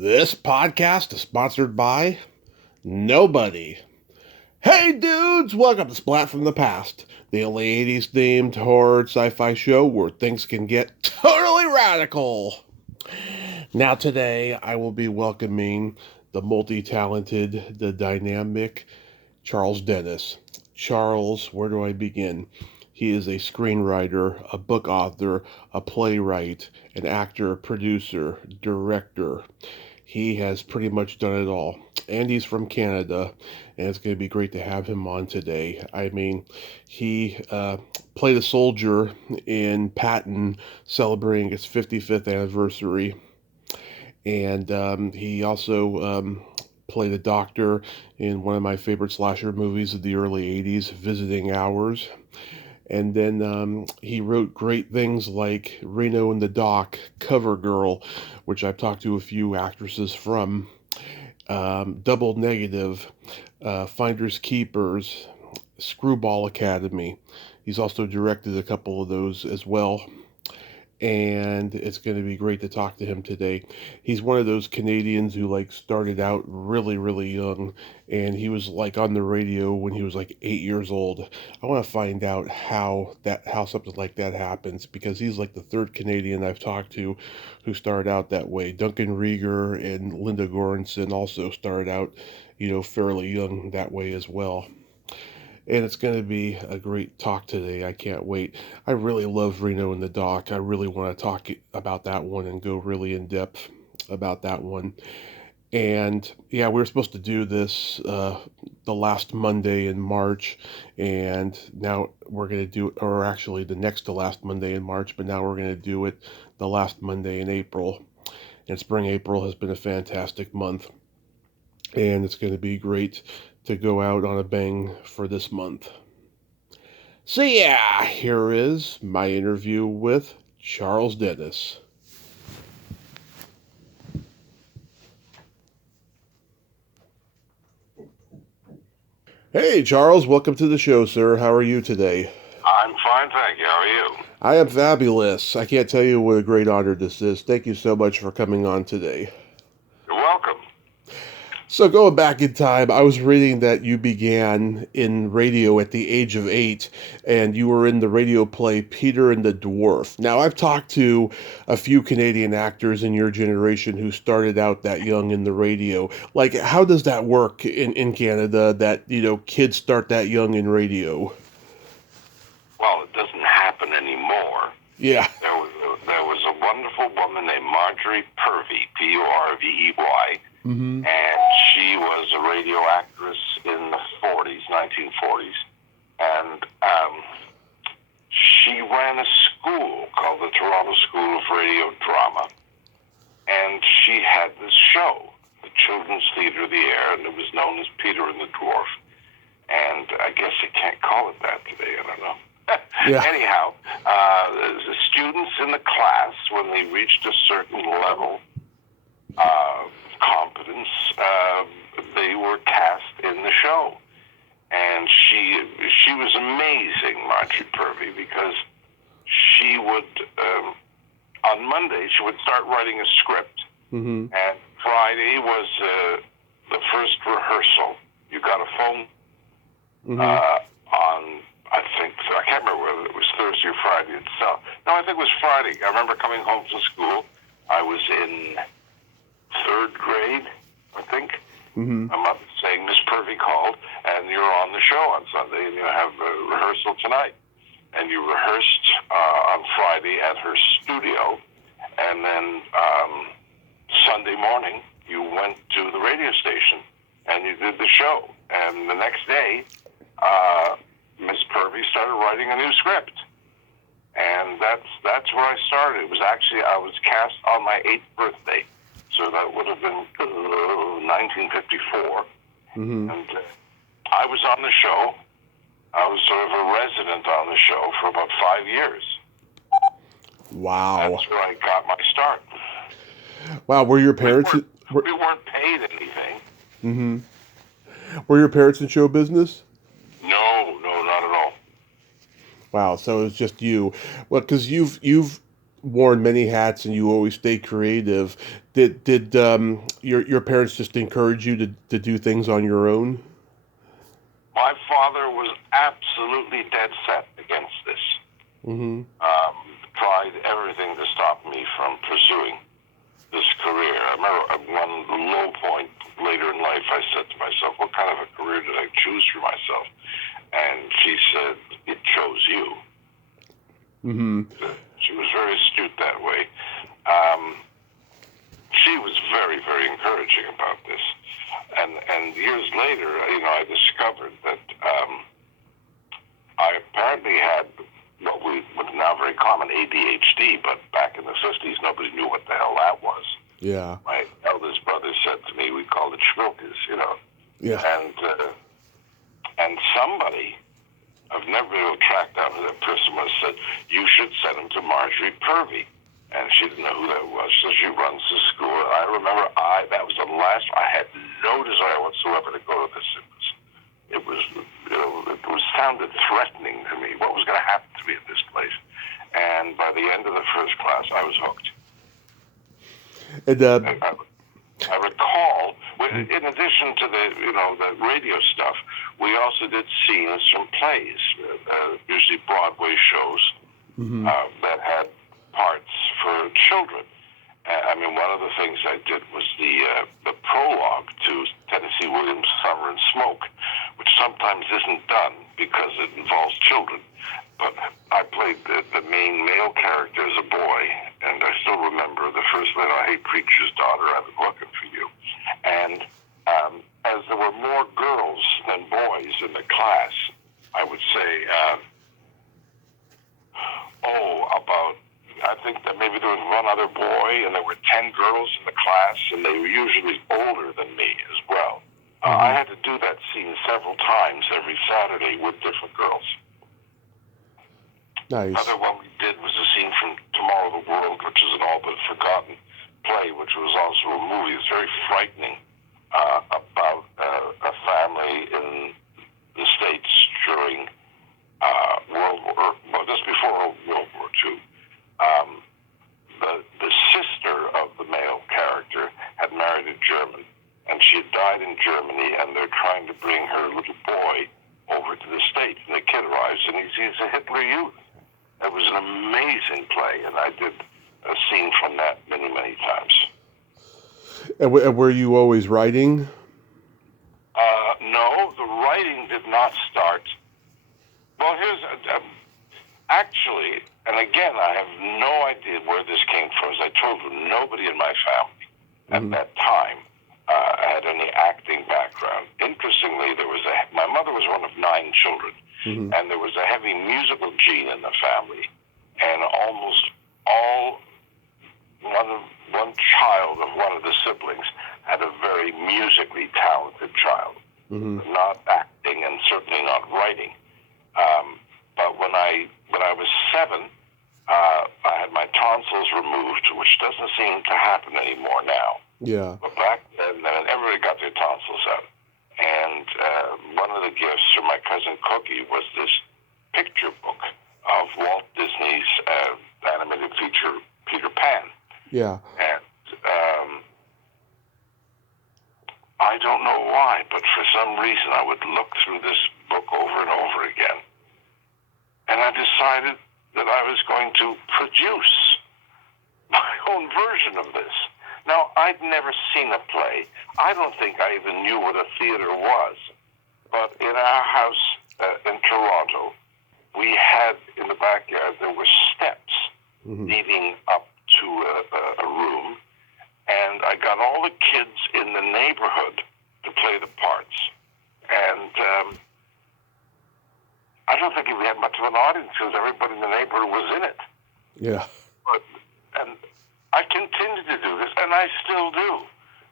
This podcast is sponsored by nobody. Hey dudes, welcome to Splat from the Past, the only 80s themed horror sci-fi show where things can get totally radical. Now today I will be welcoming the multi-talented, the dynamic Charles Dennis. Charles, where do I begin? He is a screenwriter, a book author, a playwright, an actor, producer, director. He has pretty much done it all. And he's from Canada, and it's going to be great to have him on today. I mean, he played a soldier in Patton celebrating its 55th anniversary, and he also played a doctor in one of my favorite slasher movies of the early 80s, Visiting Hours. And then he wrote great things like Reno in the Dock, Covergirl, which I've talked to a few actresses from, Double Negative, Finders Keepers, Screwball Academy. He's also directed a couple of those as well. And it's going to be great to talk to him today. He's one of those Canadians who started out really young, and he was on the radio when he was 8 years old. I want to find out how something like that happens, because he's the third Canadian I've talked to who started out that way. Duncan Rieger and Linda Goranson also started out, fairly young that way as well. And it's going to be a great talk today. I can't wait. I really love Reno in the Dock. I really want to talk about that one and go really in depth about that one. And yeah, we were supposed to do this the last Monday in March, and now we're going to do, or actually the next to last Monday in March, but now we're going to do it the last Monday in April. And spring April has been a fantastic month, and it's going to be great to go out on a bang for this month. So yeah, here is my interview with Charles Dennis. Hey Charles, welcome to the show, sir. How are you today? I'm fine, thank you. How are you? I am fabulous. I can't tell you what a great honor this is. Thank you so much for coming on today. You're welcome. So going back in time, I was reading that you began in radio at the age of 8, and you were in the radio play Peter and the Dwarf. Now, I've talked to a few Canadian actors in your generation who started out that young in the radio. How does that work in Canada, that, kids start that young in radio? Well, it doesn't happen anymore. Yeah. There was a wonderful woman named Marjorie Purvey, Purvey, Mm-hmm. and she was a radio actress in the 1940s, and she ran a school called the Toronto School of Radio Drama, and she had this show, the Children's Theatre of the Air, and it was known as Peter and the Dwarf, and I guess you can't call it that today, I don't know. Yeah. Anyhow, the students in the class, when they reached a certain level of competence, they were cast in the show. And she was amazing, Marjorie Purvey, because she would, on Monday, she would start writing a script. Mm-hmm. And Friday was the first rehearsal. You got a phone on, I can't remember whether it was Thursday or Friday itself. No, I think it was Friday. I remember coming home from school. I was in third grade, I think. Mm-hmm. My mother saying, Miss Purvey called, and you're on the show on Sunday, and you have a rehearsal tonight. And you rehearsed on Friday at her studio, and then Sunday morning you went to the radio station and you did the show. And the next day, Miss Purvey started writing a new script. And that's where I started. It was actually, I was cast on my 8th birthday. So that would have been 1954. Mm-hmm. And I was on the show. I was sort of a resident on the show for about 5 years. Wow. That's where I got my start. Wow, were your parents... We weren't paid anything. Mm-hmm. Were your parents in show business? No, not at all. Wow, so it was just you. Well, because you've worn many hats and you always stay creative. Did your parents just encourage you to do things on your own? My father was absolutely dead set against this. Mm-hmm. Tried everything to stop me from pursuing this career. I remember at one low point later in life, I said to myself, what kind of a career did I choose for myself? And she said, it chose you. Mm-hmm. She was very astute that way. She was very, very encouraging about this. And years later, I discovered that I apparently had what was now very common, ADHD, but back in the 50s, nobody knew what the hell that was. Yeah. My eldest brother said to me, we called it schmilkes, Yeah. And somebody, I've never been able to track down who that person was, said, you should send him to Marjorie Purvey. And she didn't know who that was, so she runs the school. And I remember that was the last, I had no desire whatsoever to go to this. It sounded threatening to me. What was going to happen to me at this place? And by the end of the first class, I was hooked. And I recall, in addition to the radio stuff, we also did scenes from plays, usually Broadway shows that had parts for children. One of the things I did was the prologue to Tennessee Williams' Summer and Smoke, which sometimes isn't done because it involves children. But I played the main male character as a boy, and I still remember the first line, I hate preacher's daughter, I've been looking for you. And as there were more girls than boys in the class, I would say, I think that maybe there was one other boy, and there were 10 girls in the class, and they were usually older than me as well. I had to do that scene several times every Saturday with different girls. Nice. Another one we did was a scene from Tomorrow the World, which is an all but forgotten play, which was also a movie. It's very frightening about a family in the States during just before World War II. The sister of the male character had married a German, and she had died in Germany, and they're trying to bring her little boy over to the States. And the kid arrives, and he's a Hitler Youth. It was an amazing play, and I did a scene from that many, many times. And were you always writing? No, the writing did not start. Well, actually, and again, I have no idea where this came from. As I told you, nobody in my family at that time had any acting background. Interestingly, my mother was one of 9 children, and there was a heavy musical gene in the family, and almost all one child of one of the siblings had a very musically talented child, not acting and certainly not writing. But when I was 7, I had my tonsils removed, which doesn't seem to happen anymore now. Yeah. But back then, everybody got their tonsils out. And one of the gifts from my cousin Cookie was this picture book of Walt Disney's animated feature, Peter Pan. Yeah. And I don't know why, but for some reason I would look through this book over and over again. And I decided that I was going to produce my own version of this. Now, I'd never seen a play. I don't think I even knew what a theater was. But in our house in Toronto, we had, in the backyard, there were steps leading up to a room. And I got all the kids in the neighborhood to play the parts. And I don't think we had much of an audience because everybody in the neighborhood was in it. Yeah. And I continue to do this, and I still do.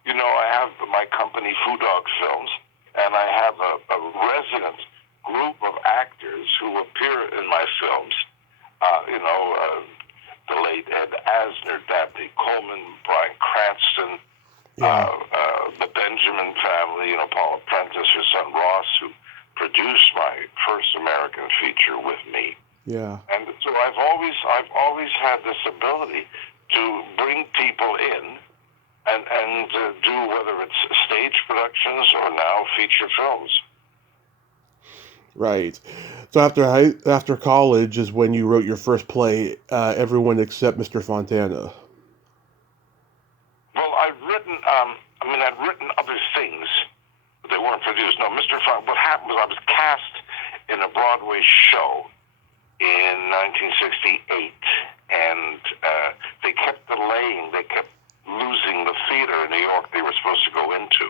I have my company, Foo Dog Films, and I have a resident group of actors who appear in my films. The late Ed Asner, Dabney Coleman, Bryan Cranston, the Benjamin family, Paula Prentice, her son Ross, who produced my first American feature with me. Yeah. And so I've always had this ability to bring people in and do, whether it's stage productions or now feature films. Right. So after college is when you wrote your first play, Everyone Except Mr. Fontana. Well, I'd written other things, but they weren't produced. No, what happened was I was cast in a Broadway show in 1968, and they kept delaying, they kept losing the theater in New York they were supposed to go into.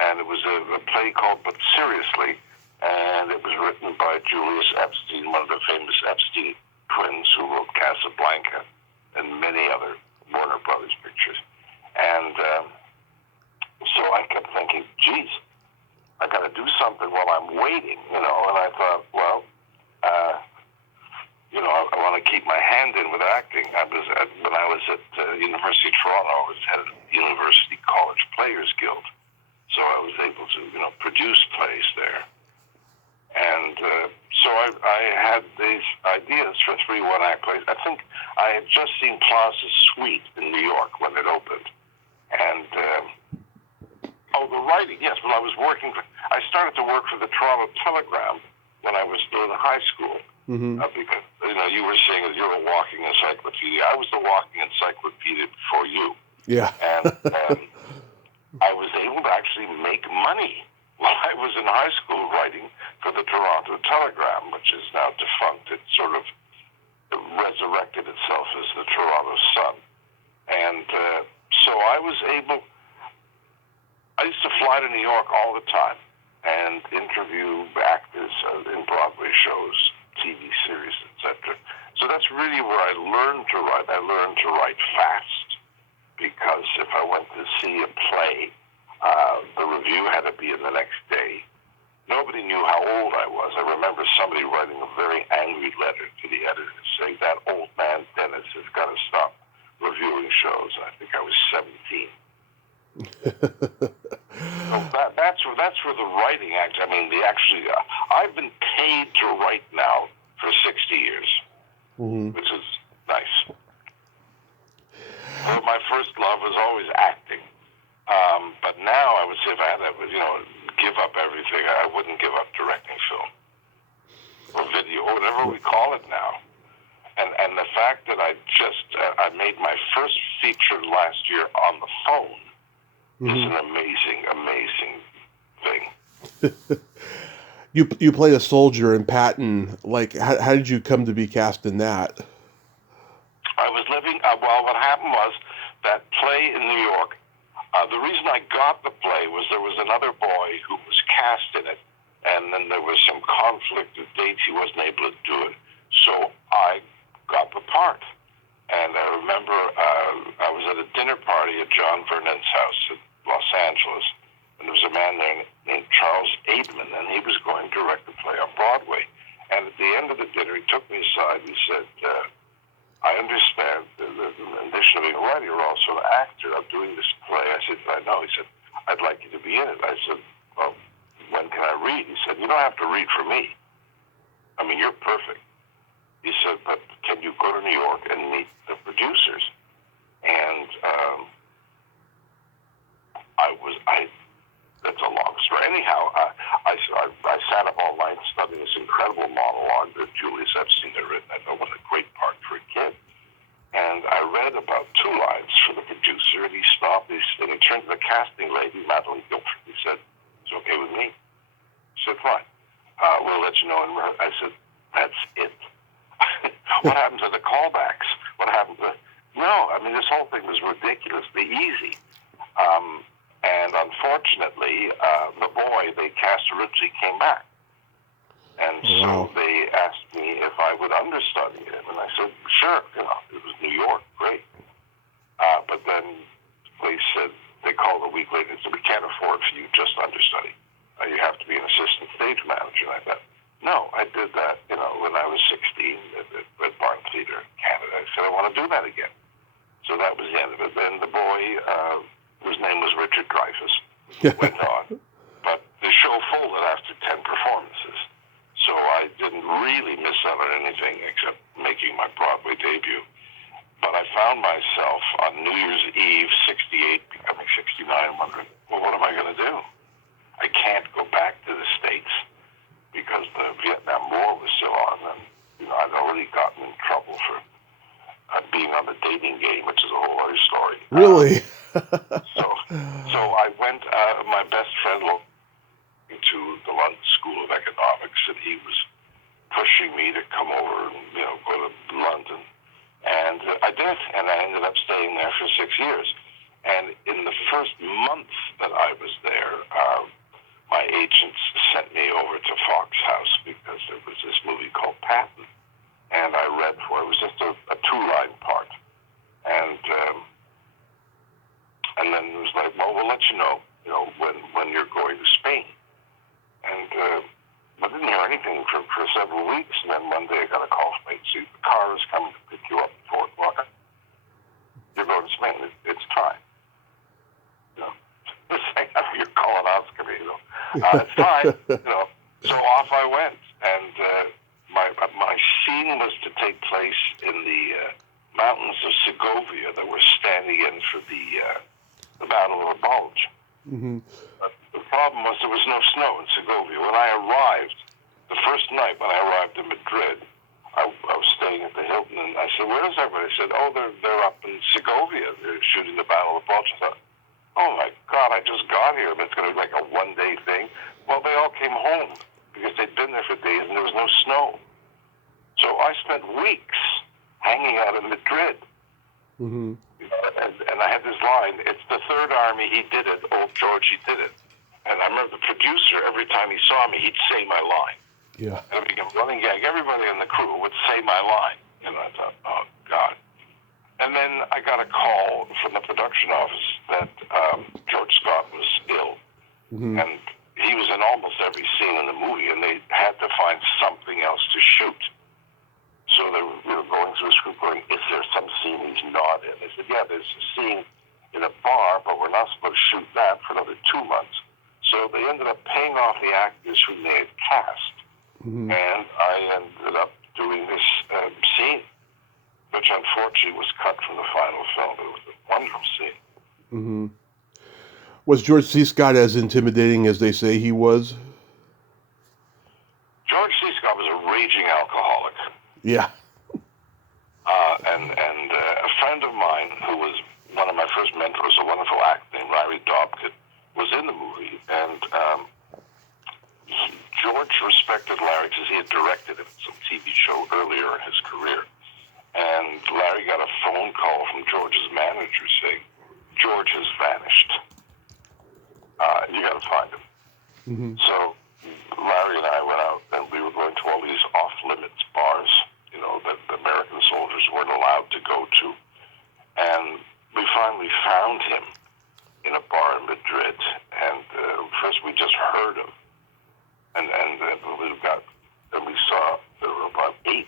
And it was a play called But Seriously, and it was written by Julius Epstein, one of the famous Epstein twins who wrote Casablanca and many other Warner Brothers pictures. And so I kept thinking, geez, I got to do something while I'm waiting, and I thought, well, I want to keep my hand in with acting. When I was at University of Toronto, I was head of the University College Players Guild, so I was able to, produce plays there. And so I had these ideas for 3 one-act plays. I think I had just seen Plaza Suite in New York when it opened. And, the writing, yes. Well, I started to work for the Toronto Telegram when I was still in high school. Mm-hmm. Because, you were saying that you're a walking encyclopedia. I was the walking encyclopedia before you. Yeah. And I was able to actually make money while I was in high school writing for the Toronto Telegram, which is now defunct. It sort of resurrected itself as the Toronto Sun. And so I used to fly to New York all the time and interview actors in Broadway shows, TV series, etc. So that's really where I learned to write. I learned to write fast, because if I went to see a play, the review had to be in the next day. Nobody knew how old I was. I remember somebody writing a very angry letter to the editor saying, that old man Dennis has got to stop reviewing shows. And I think I was 17. So that's where the writing act. I've been paid to write now for 60 years, Mm-hmm. which is nice. But my first love was always acting. But now I would say if I had to, give up everything, I wouldn't give up directing film or video or whatever we call it now. And the fact that I made my first feature last year on the phone. Mm-hmm. Is an amazing thing. You play a soldier in Patton. Like, how did you come to be cast in that? I was living. What happened was that play in New York. The reason I got the play was there was another boy who was cast in it, and then there was some conflict of dates. He wasn't able to do it, so I got the part. And I remember I was at a dinner party at John Vernon's house in Los Angeles, and there was a man there named Charles Aidman, and he was going to direct the play on Broadway. And at the end of the dinner, he took me aside. He said, I understand that in addition to being a writer, you're also an actor. I'm doing this play. I said, I know. He said, I'd like you to be in it. I said, well, when can I read? He said, you don't have to read for me. You're perfect. He said, but can you go to New York and meet the producers? And that's a long story. Anyhow, I sat up all night studying this incredible monologue that Julius Epstein had written. I thought, what a great part for a kid. And I read about 2 lines for the producer, and he stopped, and he turned to the casting lady, Madeline Guilford. He said, it's okay with me. I said, fine. We'll let you know. And I said, that's it. What happened to the callbacks? What happened to... No, this whole thing was ridiculously easy. And unfortunately, the boy they cast originally came back. And so they asked me if I would understudy him. And I said, sure. It was New York, great. But then they called a week later and said, we can't afford for you just to understudy. You have to be an assistant stage manager. And I thought, no, I did that, when I was 16 at Red Barn Theatre in Canada. I said, I want to do that again. So that was the end of it. Then the boy, whose name was Richard Dreyfuss, went on. But the show folded after 10 performances. So I didn't really miss out on anything except making my Broadway debut. But I found myself on New Year's Eve, 68, becoming 69, wondering, well, what am I going to do? I can't go back to the States because the Vietnam War was still on, and I'd already gotten in trouble for being on the dating game, which is a whole other story. Really? So I went, my best friend looked to the London School of Economics, and he was pushing me to come over and, go to London. And I did, and I ended up staying there for 6 years. And in the first month that I was there, my agents sent me over to Fox House because there was this movie called Patton, and I read for it. It was just a two-line part. And then it was like, well, we'll let you know, when you're going to Spain. And I didn't hear anything for several weeks, and then one day I got a call from agency. The car is coming to pick you up at 4 o'clock. You're going to Spain. It's time. This ain't your colonoscopy, it's time, So off I went, and my scene was to take place in the mountains of Segovia that were standing in for the Battle of the Bulge. Mm-hmm. But the problem was there was no snow in Segovia. When I arrived, the first night when I arrived in Madrid, I was staying at the Hilton, and I said, "Where is everybody?" They said, "Oh, they're up in Segovia. They're shooting the Battle of the Bulge." I thought, oh my God, I just got here. It's going to be like a one-day thing. Well, they all came home because they'd been there for days and there was no snow. So I spent weeks hanging out in Madrid. Mm-hmm. And I had this line, it's the Third Army, he did it, old George, he did it. And I remember the producer, every time he saw me, he'd say my line. Yeah. And it became a running gag. Everybody in the crew would say my line. I thought, oh, God. And then I got a call from the production office that George Scott was ill. Mm-hmm. And he was in almost every scene in the movie, and they had to find something else to shoot. So we were going through a script going, is there some scene he's not in? They said, yeah, there's a scene in a bar, but we're not supposed to shoot that for another 2 months. So they ended up paying off the actors who they had cast. Mm-hmm. And I ended up doing this scene, which unfortunately was cut from the final film. It was a wonderful scene. Mm-hmm. Was George C. Scott as intimidating as they say he was? George C. Scott was a raging alcoholic. Yeah. And a friend of mine who was one of my first mentors, a wonderful actor named Larry Dobkin, was in the movie. And George respected Larry because he had directed some TV show earlier in his career. And Larry got a phone call from George's manager saying, George has vanished. You got to find him. Mm-hmm. So Larry and I went out, and we were going to all these off-limits bars, that the American soldiers weren't allowed to go to. And we finally found him in a bar in Madrid. And first we just heard him. And we saw there were about 8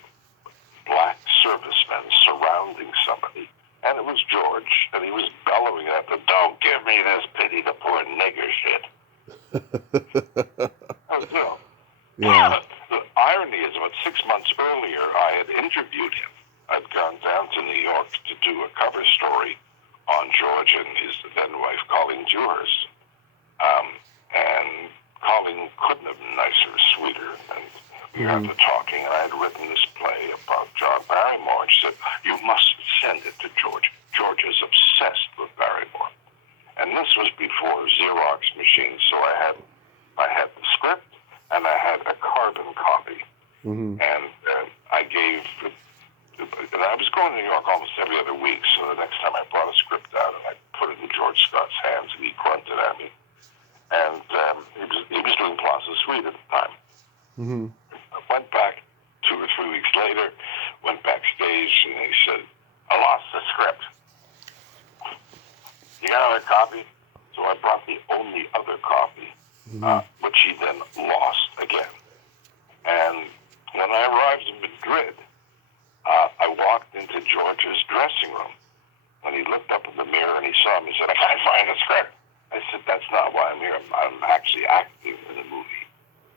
black servicemen surrounding somebody. And it was George, and he was bellowing at them, don't give me this pity, the poor nigger shit. Yeah. The irony is about 6 months earlier, I had interviewed him. I'd gone down to New York to do a cover story on George and his then-wife, Colleen Dewhurst. And Colleen couldn't have been nicer or sweeter. And we got to talking, and I had written this play about John Barrymore. And she said, you must send it to George. George is obsessed with Barrymore. And this was before Xerox machines, so I had the script, and I had a carbon copy. Mm-hmm. And I was going to New York almost every other week, so the next time I brought a script out, and I put it in George Scott's hands, and he grunted at me. And he was doing Plaza Suite at the time. Mm-hmm. I went back 2 or 3 weeks later, went backstage, and he said, I lost the script. You got another copy? So I brought the only other copy, which he then lost again. And when I arrived in Madrid, I walked into George's dressing room. When he looked up in the mirror and he saw me, he said, I can't find the script. I said, that's not why I'm here. I'm actually acting in the movie,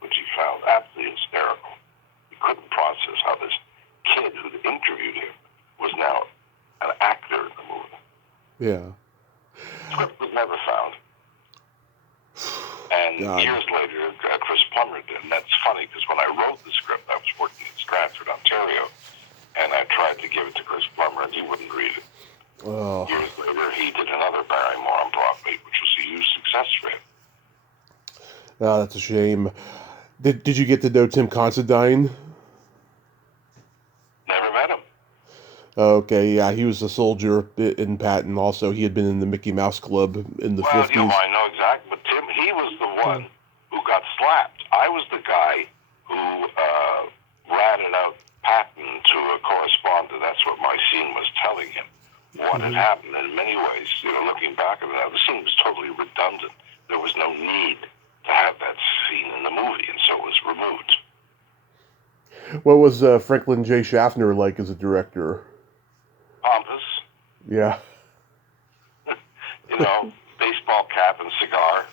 which he found absolutely hysterical. Yeah. Script was never found. And God. years later, Chris Plummer did. And that's funny because when I wrote the script, I was working in Stratford, Ontario, and I tried to give it to Chris Plummer, and he wouldn't read it. Oh. Years later, he did another Barrymore on Broadway, which was a huge success for him. Oh, that's a shame. Did you get to know Tim Considine? Never met him. Okay, yeah, he was a soldier in Patton. Also, he had been in the Mickey Mouse Club in the 50s. Well, I know exactly. But Tim, he was the one who got slapped. I was the guy who ratted out Patton to a correspondent. That's what my scene was telling him. What had happened in many ways. Looking back at it, the scene was totally redundant. There was no need to have that scene in the movie, and so it was removed. What was Franklin J. Schaffner like as a director? Pompous. Yeah. Baseball cap and cigar.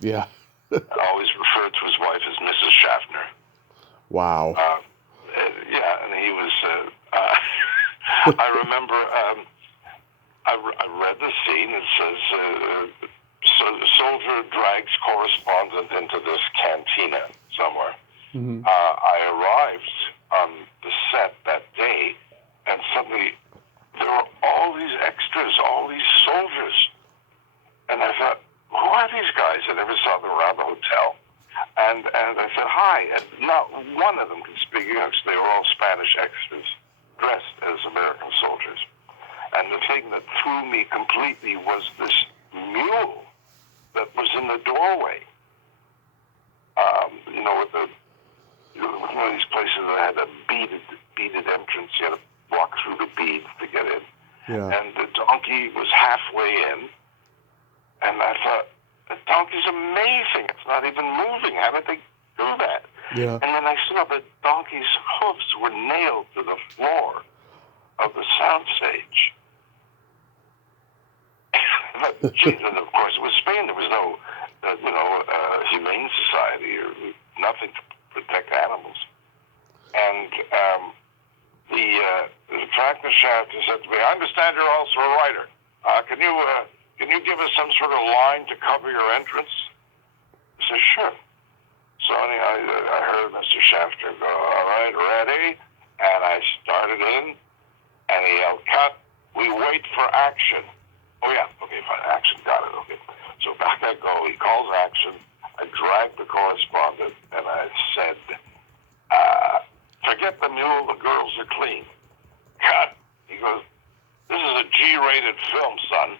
Yeah. Always referred to his wife as Mrs. Schaffner. Wow. And he was. I remember. I read the scene. It says, "Soldier drags correspondent into this cantina somewhere." Mm-hmm. I arrived on the set that day, and suddenly there were all these extras, all these soldiers, and I thought, "Who are these guys?" I never saw them around the hotel. And I said, "Hi," and not one of them could speak English. They were all Spanish extras, dressed as American soldiers. And the thing that threw me completely was this mule that was in the doorway. With one of these places that had a beaded entrance. You had to walk through the beads to get in. Yeah. And the donkey was halfway in, and I thought, the donkey's amazing. It's not even moving. How did they do that? Yeah. And then I saw the donkey's hoofs were nailed to the floor of the soundstage. And of course, it was Spain. There was no, humane society or nothing to protect animals. And the Franklin Schaffner said to me, "I understand you're also a writer. Can you give us some sort of line to cover your entrance?" I said, "Sure." So I heard Mr. Schaffner go, "All right, ready?" And I started in, and he yelled, "Cut. We wait for action." Oh, yeah. Okay, fine. Action. Got it. Okay. So back I go. He calls action. I dragged the correspondent, and I said, "Forget the mule. The girls are clean." Cut. He goes, "This is a G-rated film, son.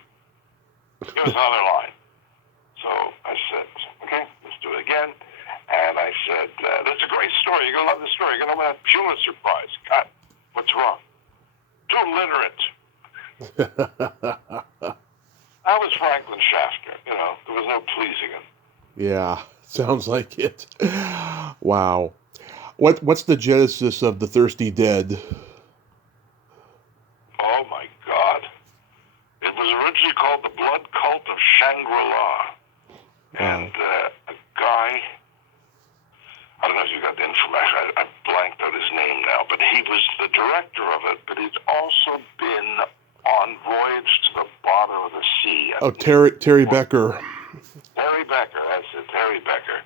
Give us another line." So I said, "Okay, let's do it again." And I said, "That's a great story. You're going to love the story. You're going to win a Pulitzer Prize." Cut. What's wrong? Too literate. That was Franklin Schaffner. There was no pleasing him. Yeah, sounds like it. Wow. What's the genesis of The Thirsty Dead? Oh, my God. It was originally called The Blood Cult of Shangri-La. And a guy, I don't know if you got the information, I blanked out his name now, but he was the director of it, but he'd also been on Voyage to the Bottom of the Sea. Oh, Terry Becker. Terry Becker, that's it, Terry Becker.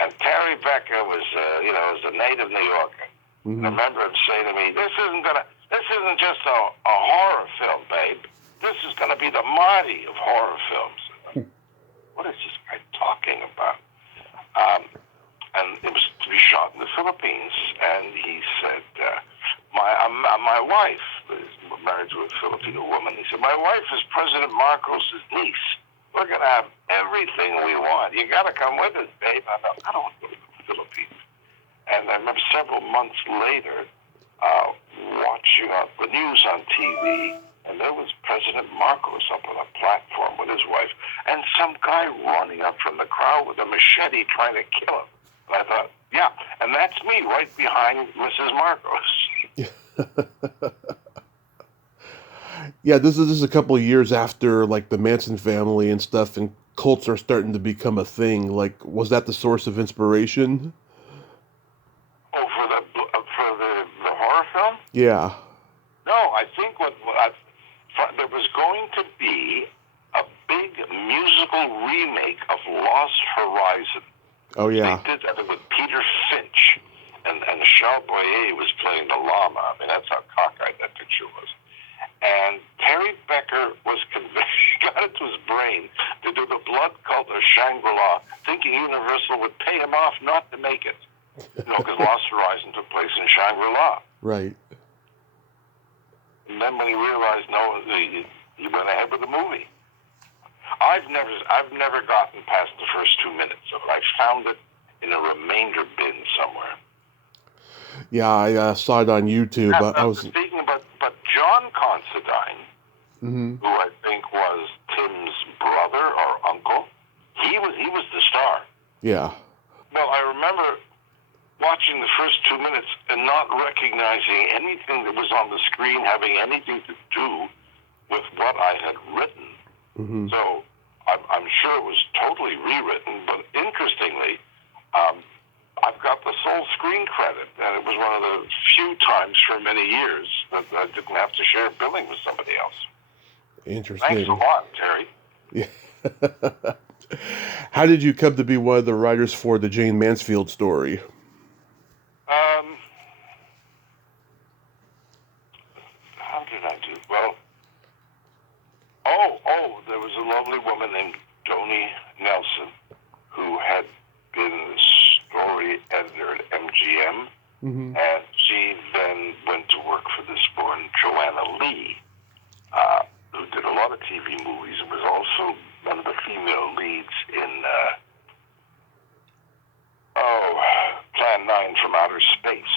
And Terry Becker was a native New Yorker. Mm-hmm. I remember him saying to me, this isn't just a horror film, babe. This is going to be the Marty of horror films. What is this guy talking about? And it was to be shot in the Philippines. And he said, my wife is married to a Filipino woman. He said, "My wife is President Marcos' niece. We're going to have everything we want. You got to come with us, babe." I thought, I don't want to go to the Philippines. And I remember several months later watching the news on TV, and there was President Marcos up on a platform with his wife, and some guy running up from the crowd with a machete trying to kill him. And I thought, yeah, and that's me right behind Mrs. Marcos. Yeah, this is a couple of years after like the Manson family and stuff, and cults are starting to become a thing. Like, was that the source of inspiration? Oh, for the horror film? Yeah. No, I think there was going to be a big musical remake of Lost Horizon. Oh, yeah. They did that with Peter Finch, and Michelle Boyer was playing the llama. I mean, that's how cockeyed that picture was. And Terry Becker was convinced, he got into his brain to do the blood cult of Shangri-La, thinking Universal would pay him off not to make it. Because Lost Horizon took place in Shangri-La. Right. And then when he realized, no, he went ahead with the movie. I've never gotten past the first 2 minutes of it. I found it in a remainder bin somewhere. Yeah, I saw it on YouTube. Speaking about, but John Considine, Mm-hmm. who I think was Tim's brother or uncle, he was the star. Yeah. Well, I remember watching the first 2 minutes and not recognizing anything that was on the screen having anything to do with what I had written. Mm-hmm. So I'm sure it was totally rewritten, but interestingly, I've got the sole screen credit, and it was one of the few times for many years that I didn't have to share billing with somebody else. Interesting. Thanks a lot, Terry. Yeah. How did you come to be one of the writers for the Jane Mansfield story? How did I do? Well, there was a lovely woman named Doni Nelson who had been the story editor at MGM, Mm-hmm. and she then went to work for this woman, Joanna Lee, who did a lot of TV movies and was also one of the female leads in Plan 9 from Outer Space.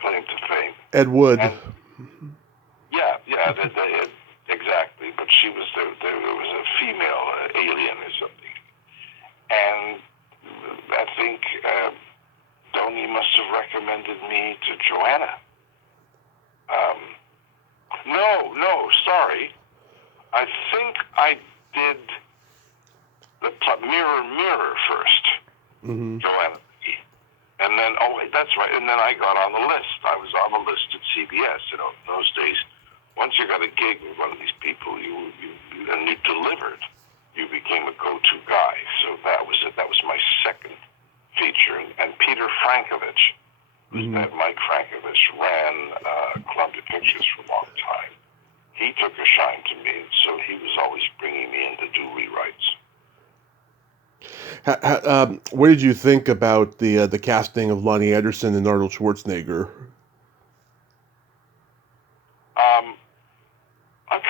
Claim to fame. Ed Wood. And, yeah, exactly. But she was there was a female alien or something, and I think Doni must have recommended me to Joanna. No, sorry. I think I did the Mirror first, Mm-hmm. Joanna. And then, that's right. And then I got on the list. I was on the list at CBS. In those days, once you got a gig with one of these people, you delivered, you became a go-to guy. So that was it. That was my second feature. And Peter Frankovich, Mm-hmm. Mike Frankovich, ran Columbia Pictures for a long time. He took a shine to me, so he was always bringing me in to do rewrites. What did you think about the casting of Lonnie Anderson and Arnold Schwarzenegger? I'm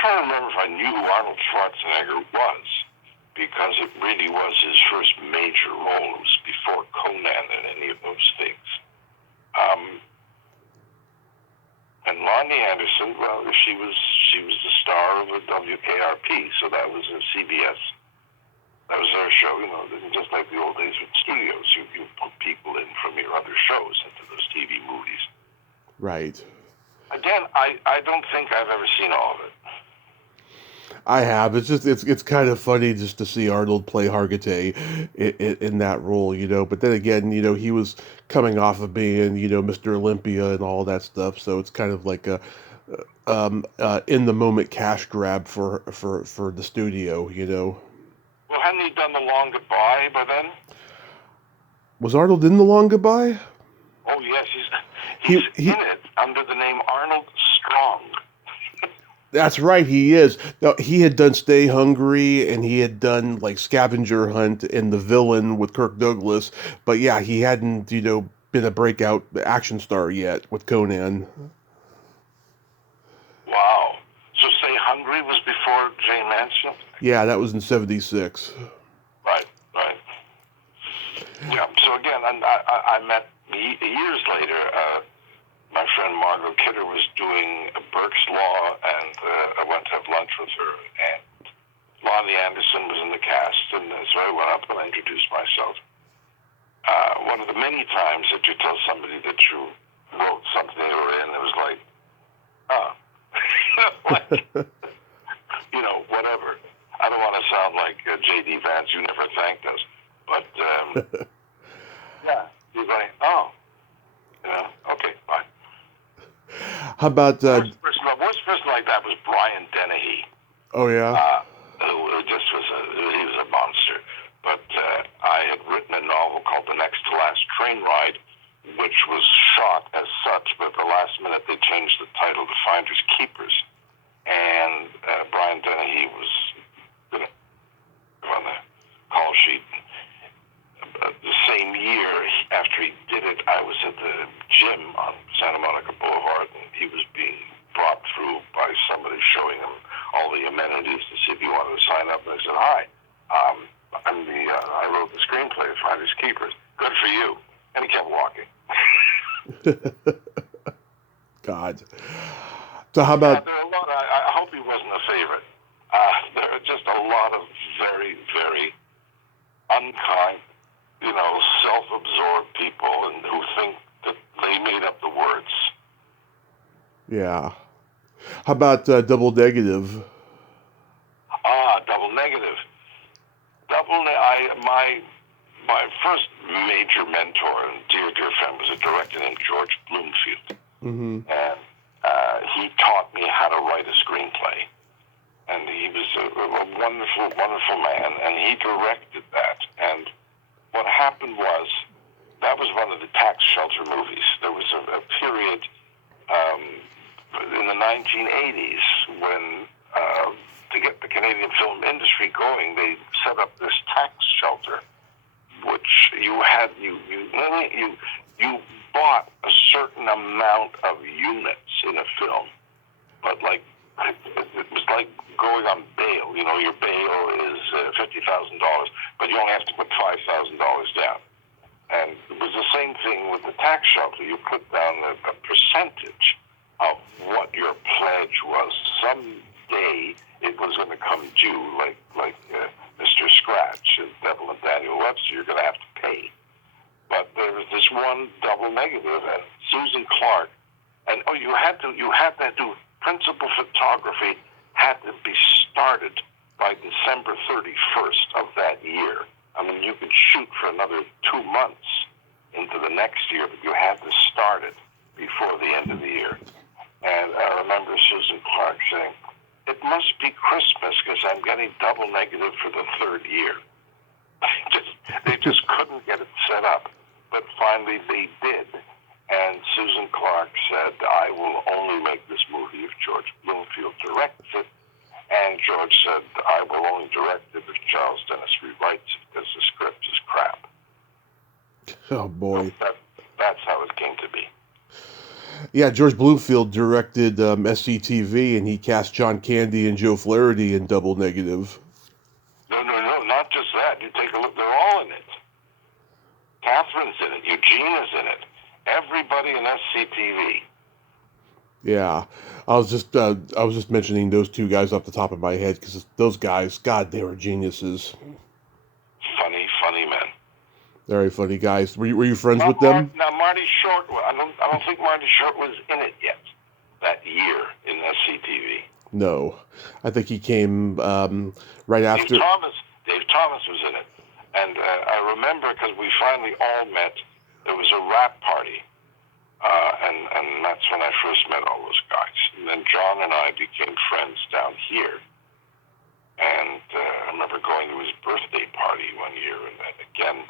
trying to remember if I knew who Arnold Schwarzenegger was, because it really was his first major role. It was before Conan and any of those things. And Lonnie Anderson, well, she was the star of a WKRP, so that was a CBS. That was their show, just like the old days with studios. You put people in from your other shows into those TV movies. Right. Again, I don't think I've ever seen all of it. I have. It's kind of funny just to see Arnold play Hargitay in that role, But then again, he was coming off of being, Mr. Olympia and all that stuff. So it's kind of like a in the moment cash grab for the studio, Well, hadn't he done The Long Goodbye by then? Was Arnold in The Long Goodbye? Oh yes, he's in it under the name Arnold Strong. That's right, he is. No, he had done Stay Hungry, and he had done like Scavenger Hunt and The Villain with Kirk Douglas. But yeah, he hadn't, been a breakout action star yet with Conan. Wow. So Stay Hungry was before Jane Mansfield? Yeah, that was in '76. Right. Yeah. So again, I met years later. My friend Margot Kidder was doing Burke's Law, and I went to have lunch with her, and Lonnie Anderson was in the cast, and so I went up and I introduced myself. One of the many times that you tell somebody that you wrote something they were in, it was like, whatever. I don't want to sound like J.D. Vance, you never thanked us, but yeah, he's like, okay, fine. How about, The worst person like that was Brian Dennehy. oh yeah? Who just he was a monster. But I had written a novel called The Next to Last Train Ride, which was shot as such, but at the last minute they changed the title to Finders Keepers. And Brian Dennehy was on the call sheet. The same year after he did it, I was at the gym on Santa Monica Boulevard, and he was being brought through by somebody showing him all the amenities to see if he wanted to sign up. And I said, "Hi, I wrote the screenplay of Finders Keepers. Good for you." And he kept walking. God. So how about? There are a lot. I hope he wasn't a favorite. There are just a lot of very, very unkind, self-absorbed people and who think that they made up the words. Yeah. How about Double Negative? Double Negative. My first major mentor and dear friend was a director named George Bloomfield. Mm-hmm. And he taught me how to write a screenplay. And he was a wonderful, wonderful man, and he directed that. And what happened was, that was one of the tax shelter movies. There was a period in the 1980s when, to get the Canadian film industry going, they set up this tax shelter, which you bought a certain amount of units in a film, but it was like going on bail. Your bail is $50,000, but you only have to put $5,000 down. And it was the same thing with the tax shelter. You put down a percentage of what your pledge was. Someday it was going to come due, like Mr. Scratch and Devil and Daniel Webster. You're going to have to pay. But there was this one Double Negative, and Susan Clark, and you had to do principal photography had to be started by December 31st of that year. I mean, you could shoot for another 2 months into the next year, but you had to start it before the end of the year. And I remember Susan Clark saying, "It must be Christmas because I'm getting Double Negative for the third year." They just couldn't get it set up. But finally they did. And Susan Clark said, "I will only make this movie if George Bloomfield directs it." And George said, "I will only direct it if Charles Dennis rewrites it because the script is crap." Oh, boy. So that's how it came to be. Yeah, George Bloomfield directed SCTV, and he cast John Candy and Joe Flaherty in Double Negative. No, not just that. You take a look, they're all in it. Catherine's in it. Eugene is in it. Everybody in SCTV. Yeah, I was just mentioning those two guys off the top of my head because those guys, God, they were geniuses. Funny men. Very funny guys. Were you friends with them? Now Marty Short. I don't think Marty Short was in it yet that year in SCTV. No, I think he came right after. Dave Thomas was in it, and I remember because we finally all met. There was a rap party, and that's when I first met all those guys. And then John and I became friends down here. And I remember going to his birthday party one year, and again,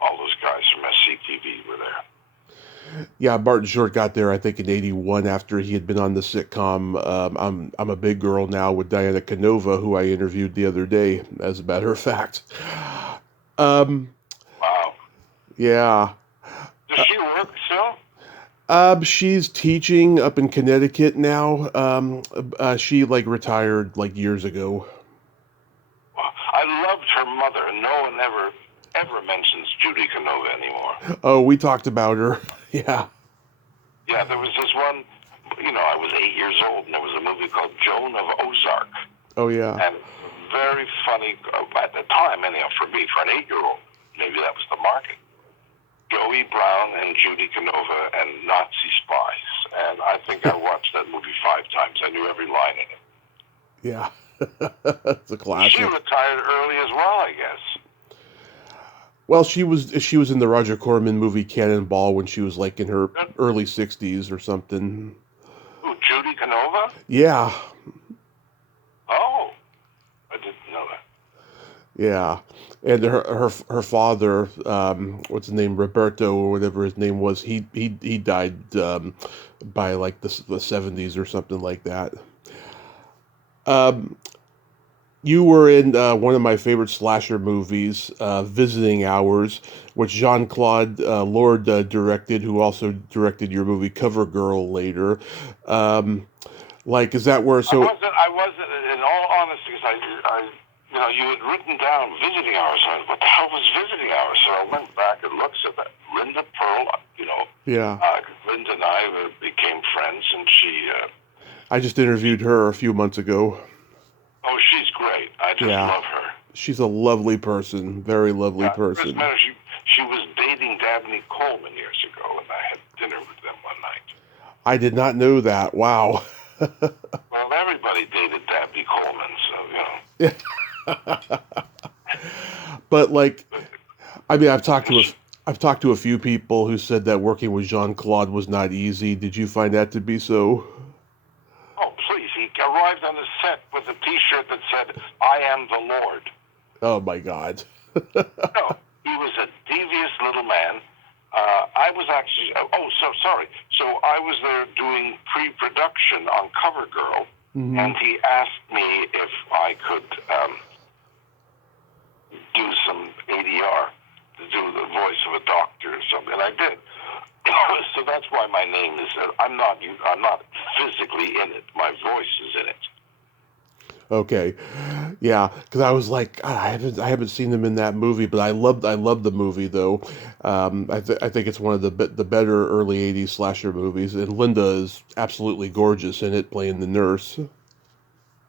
all those guys from SCTV were there. Yeah, Martin Short got there, I think, in '81 after he had been on the sitcom I'm a Big Girl Now with Diana Canova, who I interviewed the other day, as a matter of fact. Wow. Yeah. Does she work still? She's teaching up in Connecticut now. She retired years ago. Wow. I loved her mother, and no one ever mentions Judy Canova anymore. Oh, we talked about her. Yeah. Yeah, there was this one, I was 8 years old, and there was a movie called Joan of Ozark. Oh, yeah. And very funny, at the time, anyhow, for me, for an 8-year-old, maybe that was the market. Joey Brown and Judy Canova and Nazi spies. And I think I watched that movie 5 times. I knew every line in it. Yeah. It's a classic. She retired early as well, I guess. Well, she was in the Roger Corman movie Cannonball when she was like in her Good. early 60s or something. Who, Judy Canova? Yeah, Oh, I didn't know that. yeah. And her father, what's his name, Roberto or whatever his name was, he died by like the 70s or something like that. Um, You were in one of my favorite slasher movies, Visiting Hours, which Jean Claude Lord directed, who also directed your movie Covergirl later. Um, like, is that where? So, I wasn't, in all honesty, because you had written down visiting hours. I went, what the hell was visiting hours? So I went back and looked at that. Linda Pearl, yeah, Linda and I became friends, and she, I just interviewed her a few months ago. oh, she's great. I just Yeah, love her. she's a lovely person, very lovely Yeah, first met person. her, she was dating Dabney Coleman years ago, and I had dinner with them one night. I did not know that. Wow. Well, everybody dated Dabney Coleman, so. But like, I mean, I've talked to a few people who said that working with Jean Claude was not easy. Did you find that to be so? Oh, please, he arrived on the set with a T-shirt that said, "I am the Lord." Oh my God. No, he was a devious little man. I was actually, so sorry. So I was there doing pre-production on Covergirl, Hmm. and he asked me if I could do some ADR to do the voice of a doctor or something, and I did. So that's why my name is. I'm not physically in it. My voice is in it. Okay, yeah, because I was like, "God, I haven't seen them in that movie, but I love the movie though. I think it's one of the better early '80s slasher movies, and Linda is absolutely gorgeous in it, playing the nurse.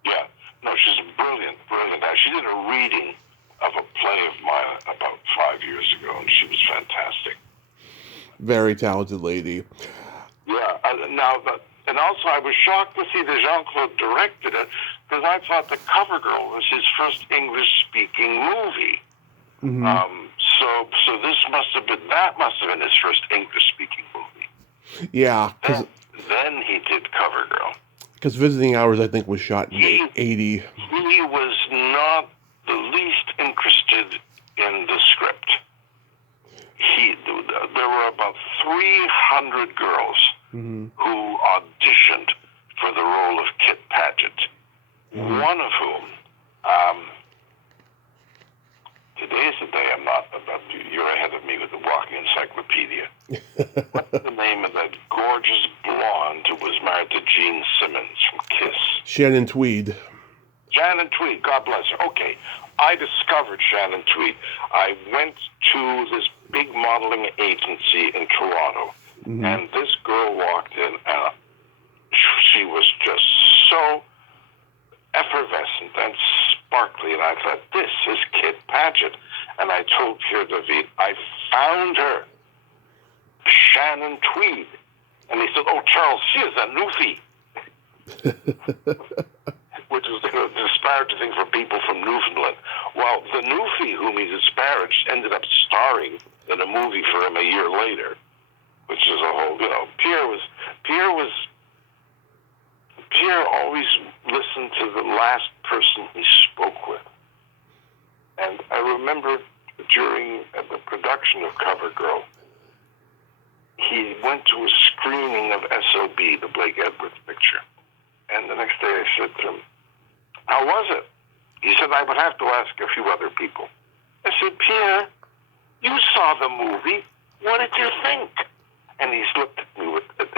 Yeah. No, she's brilliant, brilliant. She did a reading of a play of mine about 5 years ago, and she was fantastic. Very talented lady. Yeah. And also I was shocked to see that Jean-Claude directed it, because I thought the Covergirl was his first English-speaking movie. Hmm. So that must have been his first English-speaking movie. Yeah, Then he did Covergirl. because Visiting Hours I think was shot in He '80. he was not the least interested in the script. There were about 300 girls Hmm. who auditioned for the role of Kit Paget. Hmm. One of whom, um, today's the day you're ahead of me with the walking encyclopedia. What's the name of that gorgeous blonde who was married to Gene Simmons from Kiss? Shannon Tweed. Shannon Tweed, God bless her. Okay, I discovered Shannon Tweed. I went to this big modeling agency in Toronto, Hmm. and this girl walked in, and she was just so effervescent and sparkly, and I thought, this is Kit Paget. And I told Pierre David, I found her, Shannon Tweed. And he said, oh, Charles, she is a newfie. Which is a disparaging thing for people from Newfoundland. Well, the newfie whom he disparaged ended up starring in a movie for him a year later, which is a whole, Pierre always listened to the last person he spoke with. And I remember during the production of Covergirl, he went to a screening of S.O.B., the Blake Edwards picture. And the next day I said to him, how was it? He said, I would have to ask a few other people. I said, Pierre, you saw the movie. What did you think? And he looked at me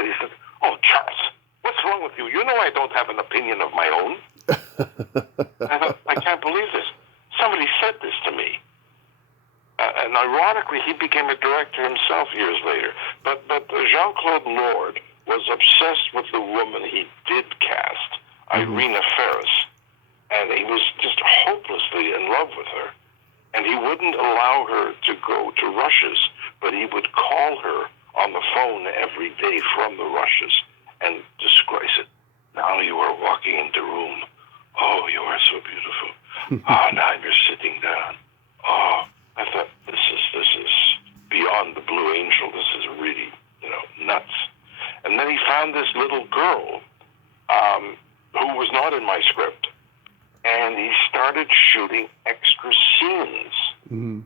he said, oh, Charles, what's wrong with you? You know I don't have an opinion of my own. I thought, I can't believe this. Somebody said this to me. And ironically, he became a director himself years later. But Jean-Claude Lord was obsessed with the woman he did cast, Irina Ferris. And he was just hopelessly in love with her. And he wouldn't allow her to go to rushes, but he would call her on the phone every day from the rushes and disgrace it. Now you are walking into room. Oh, you are so beautiful. Now you're sitting down. Oh, I thought, this is the Blue Angel. This is really, nuts. And then he found this little girl who was not in my script, and he started shooting extra scenes with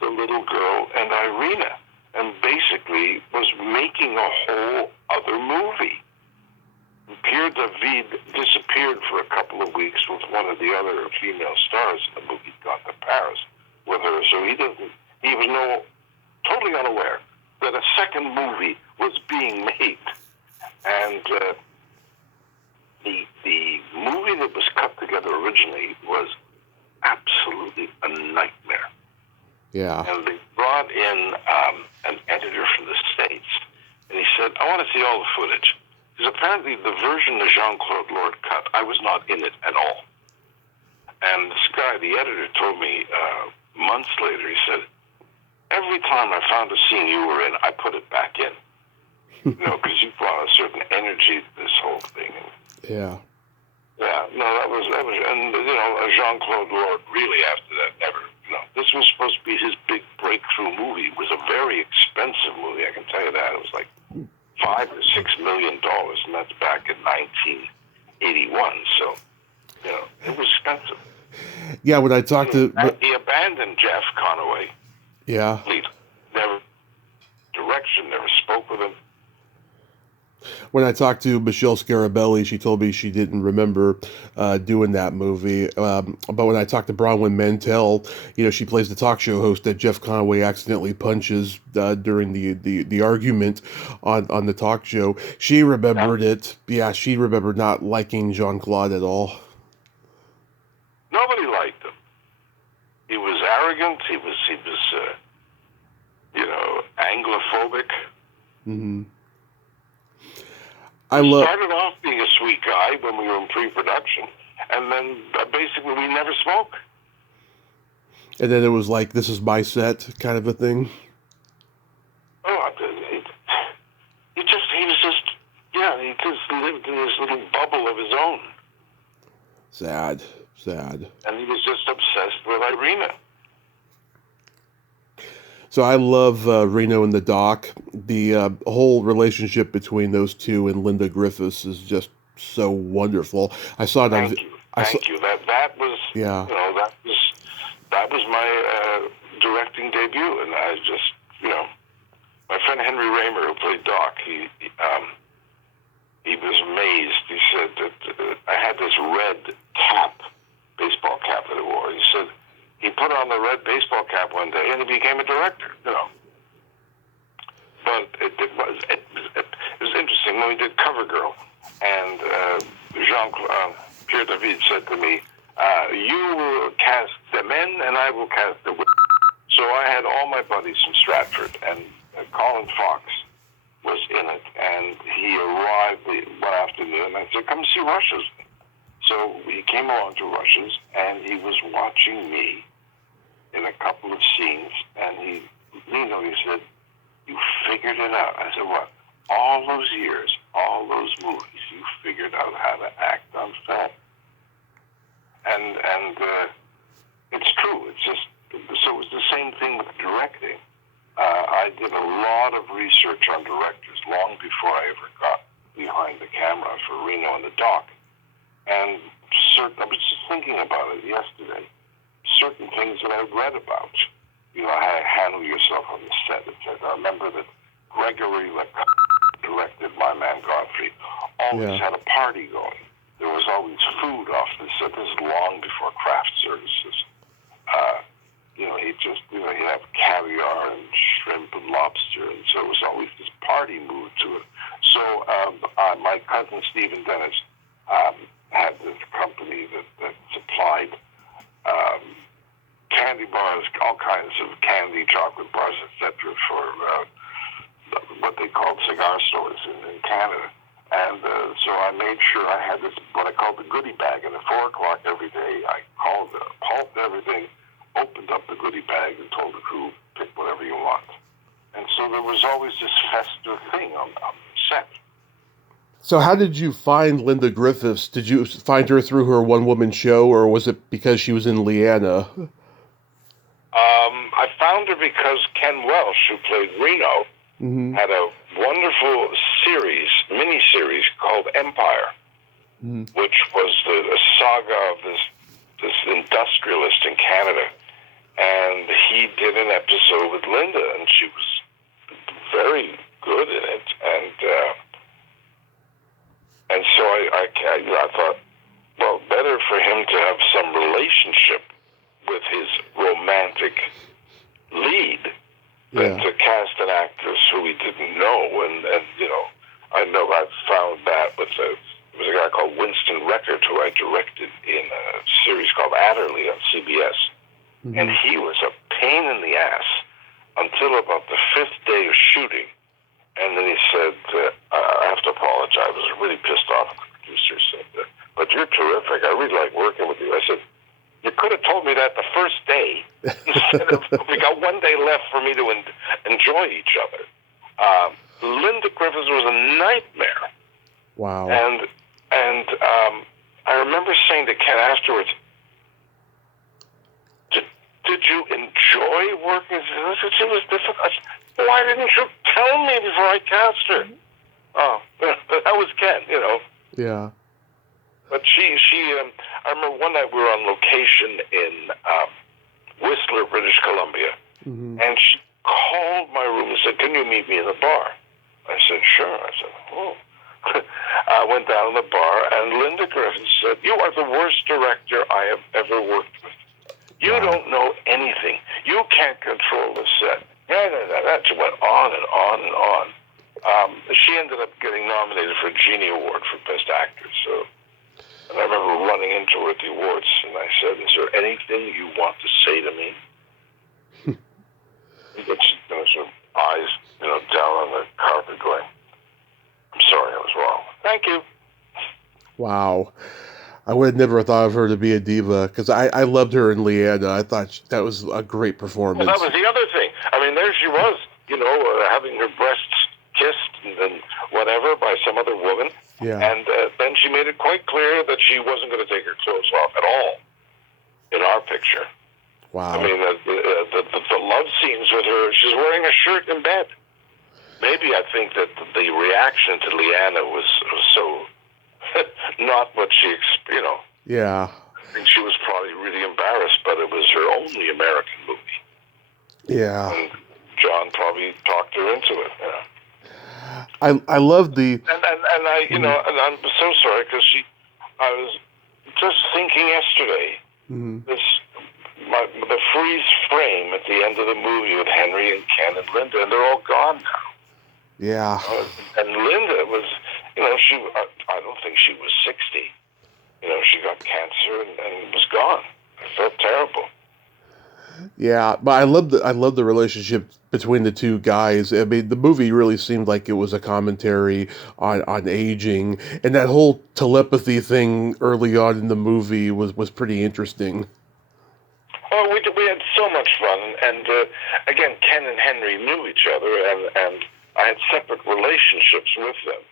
the little girl and Irina, and basically was making a whole other movie. Pierre David disappeared for a couple of weeks with one of the other female stars in the movie, Gone to Paris, with her, so he was totally unaware that a second movie was being made. And the movie that was cut together originally was absolutely a nightmare. Yeah. And they brought in an editor from the States, and he said, I want to see all the footage. Because apparently the version that Jean-Claude Lord cut, I was not in it at all. And this guy, the editor, told me months later, he said, every time I found a scene you were in, I put it back in. Because you brought a certain energy to this whole thing. Yeah. Yeah, no, that was, and Jean-Claude Lord really after that never, this was supposed to be his big breakthrough movie. It was a very expensive movie, I can tell you that. It was like $5 or $6 million, and that's back in 1981. So, it was expensive. Yeah, when I talked to... He abandoned Jeff Conaway. Yeah. Never direction, never spoke with him. When I talked to Michelle Scarabelli, she told me she didn't remember doing that movie. But when I talked to Bronwyn Mantel, she plays the talk show host that Jeff Conaway accidentally punches during the argument on the talk show. She remembered it. Yeah, she remembered not liking Jean-Claude at all. Nobody liked him. He was arrogant. He was Anglophobic. Mm-hmm. He started off being a sweet guy when we were in pre-production, and then basically we never spoke. And then it was like, this is my set kind of a thing? Oh, he just lived in this little bubble of his own. Sad. And he was just obsessed with Irina. So I love Reno and the Doc. The whole relationship between those two and Linda Griffiths is just so wonderful. I saw it. Thank you. That was that was my directing debut, and I just my friend Henry Raymer, who played Doc, he was amazed. He said that I had this red baseball cap that I wore. He said he put on the red baseball cap one day and he became a director, But it was interesting when we did Covergirl, and Pierre David said to me, you will cast the men and I will cast the women. So I had all my buddies from Stratford, and Colin Fox was in it, and he arrived one afternoon, and I said, come see Rushes. So he came along to Rushes, and he was watching me in a couple of scenes, and he said, you figured it out. I said, what? All those years, all those movies, you figured out how to act on film. And it's true. It's just, so it was the same thing with directing. I did a lot of research on directors long before I ever got behind the camera for Reno and the Doc. And I was just thinking about it yesterday. Certain things that I read about. How to handle yourself on the set, etc. I remember that Gregory directed My Man Godfrey. Always had a party going. There was always food off the set. This is long before craft services. He'd have caviar and shrimp and lobster, and so it was always this party mood to it. So my cousin Stephen Dennis had this company that supplied candy bars, all kinds of candy, chocolate bars, etc., for what they called cigar stores in Canada. And so I made sure I had this, what I called the goodie bag, and at 4 o'clock every day, I pulped everything, opened up the goodie bag, and told the crew, pick whatever you want. And so there was always this festive thing on the set. So how did you find Linda Griffiths? Did you find her through her one-woman show, or was it because she was in Leanna? I found her because Ken Welsh, who played Reno, had a wonderful mini-series called Empire, which was the saga of this industrialist in Canada. And he did an episode with Linda, and she was very good in it. And so I thought, well, better for him to have some relationship with his romantic lead than to cast an actress who he didn't know. And I found that with there was a guy called Winston Record who I directed in a series called Adderley on CBS. And he was a pain in the ass until about the 5th day of shooting. And then he said, I have to apologize. I was really pissed off. The producer said, but you're terrific. I really like working with you. I said, you could have told me that the first day instead of, we got 1 day left for me to enjoy each other. Linda Griffiths was a nightmare. Wow. And I remember saying to Ken afterwards, did you enjoy working? She was difficult. I said, why didn't you tell me before I cast her? Oh, that was Ken, Yeah. But I remember one night we were on location in Whistler, British Columbia, and she called my room and said, can you meet me in the bar? I said, sure. I said, oh. I went down to the bar, and Linda Griffith said, you are the worst director I have ever worked with. You don't know anything. You can't control the set. That just went on and on and on. She ended up getting nominated for a Genie Award for Best Actress. So, and I remember running into her at the awards, and I said, is there anything you want to say to me? But she, her eyes, down on the carpet going, I'm sorry, I was wrong. Thank you. Wow. I would have never thought of her to be a diva, because I loved her in Leanna. I thought that was a great performance. Well, that was the other thing. I mean, there she was, having her breasts kissed and whatever by some other woman. Yeah. And then she made it quite clear that she wasn't going to take her clothes off at all in our picture. Wow. I mean, the love scenes with her, she's wearing a shirt in bed. Maybe I think that the reaction to Leanna was so not what she, Yeah. I think she was probably really embarrassed, but it was her only American movie. Yeah. And John probably talked her into it. I love the... And I, and I'm so sorry, because I was just thinking yesterday, the freeze frame at the end of the movie with Henry and Ken and Linda, and they're all gone now. Yeah. And Linda was, I don't think she was 60. She got cancer and was gone. I felt terrible. Yeah, but I love the relationship between the two guys. I mean, the movie really seemed like it was a commentary on aging, and that whole telepathy thing early on in the movie was pretty interesting. Oh, we had so much fun, and again, Ken and Henry knew each other, and I had separate relationships with them.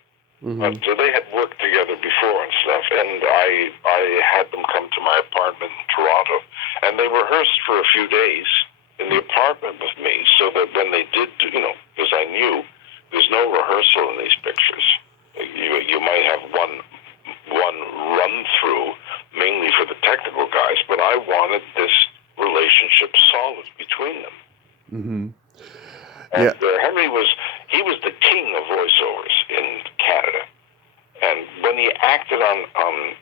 But they had worked together before and stuff, and I had them come to my apartment in Toronto, and they rehearsed for a few days in the apartment with me, so that when they did, because I knew there's no rehearsal in these pictures. You might have one run through, mainly for the technical guys, but I wanted this relationship solid between them. And Henry was the king of voiceovers in Canada. And when he acted on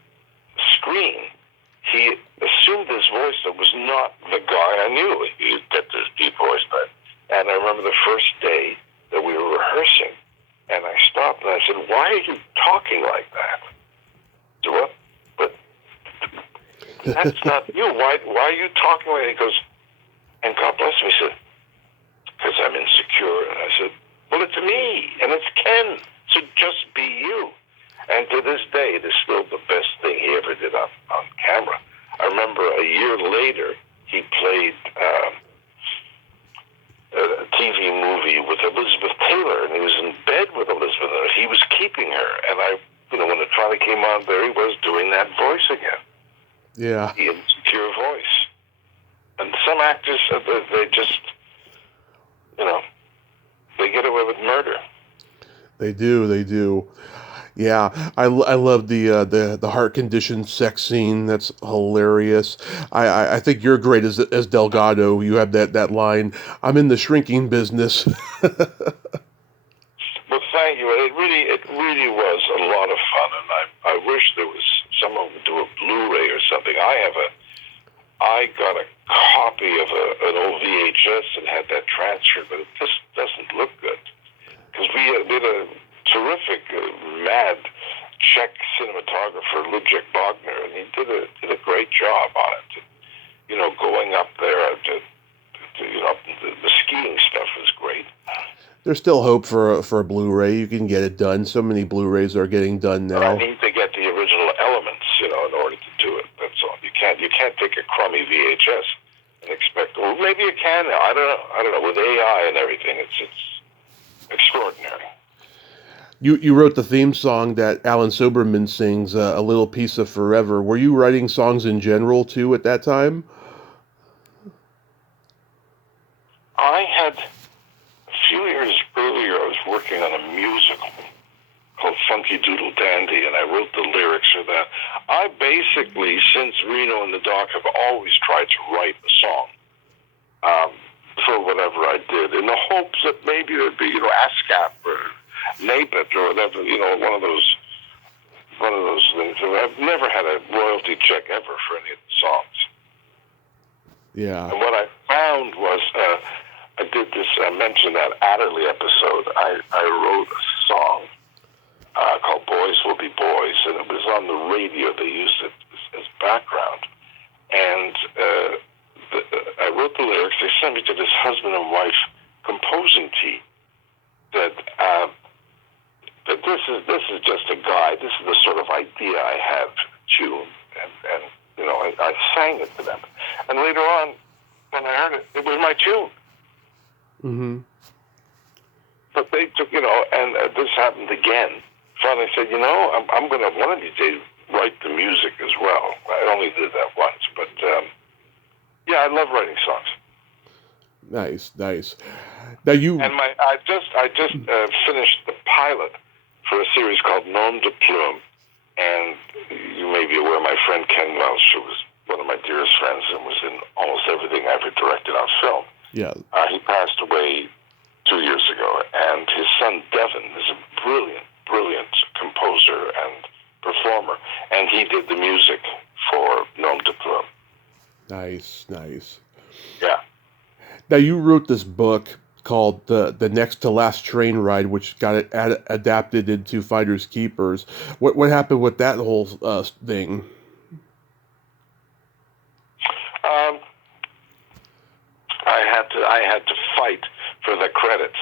screen, he assumed this voice that was not the guy I knew. He'd get this deep voice, and I remember the first day that we were rehearsing, and I stopped and I said, why are you talking like that? So what? But that's not you. Why are you talking like that? He goes, and God bless him, he said, because I'm insecure. And I said, well, it's me, and it's Ken, so just be you. And to this day, it is still the best thing he ever did on camera. I remember a year later, he played a TV movie with Elizabeth Taylor, and he was in bed with Elizabeth, and he was keeping her. And when it finally came on, there he was doing that voice again. Yeah. The insecure voice. And some actors, they just, they get away with murder. They do. Yeah, I love the heart condition sex scene. That's hilarious. I think you're great as Delgado. You have that line. I'm in the shrinking business. Well, thank you. It really was a lot of fun, and I wish there was someone would do a Blu-ray or something. I got a copy of an old VHS and had that transferred, but it just doesn't look good because we had a terrific, mad Czech cinematographer, Ludwig Bogner, and he did a great job on it. Going up there to the skiing stuff was great. There's still hope for a Blu-ray. You can get it done. So many Blu-rays are getting done now. I need to get the original elements, in order to do it. That's all. You can't take a crummy VHS and expect. Or maybe you can now. I don't know. With AI and everything, it's extraordinary. You wrote the theme song that Alan Soberman sings, "A Little Piece of Forever." Were you writing songs in general too at that time? I had a few years earlier. I was working on a musical called Funky Doodle Dandy, and I wrote the lyrics for that. I basically, since Reno and the Doc, have always tried to write a song for whatever I did, in the hopes that maybe there'd be, ASCAP or NAPIT or whatever, one of those things. I've never had a royalty check ever for any of the songs. Yeah. And what I found was, I did this, I mentioned that Adderley episode. I wrote a song called Boys Will Be Boys, and it was on the radio. They used it as background. And I wrote the lyrics. They sent me to this husband and wife composing team that this is just a guide. This is the sort of idea I have tune, and I sang it to them. And later on, when I heard it, it was my tune. Mm-hmm. But they took, and this happened again. Finally said, I'm going to one of these days write the music as well. I only did that once, but yeah, I love writing songs. Nice. Now I just finished the pilot for a series called Nom de Plume, and you may be aware my friend Ken Welsh, who was one of my dearest friends and was in almost everything I ever directed on film. Yeah. He passed away 2 years ago, and his son Devin is a brilliant composer and performer, and he did the music for Nom de Plume. Nice. Yeah. Now you wrote this book called the Next to Last Train Ride, which got adapted into Finders Keepers. What happened with that whole thing? I had to fight for the credit.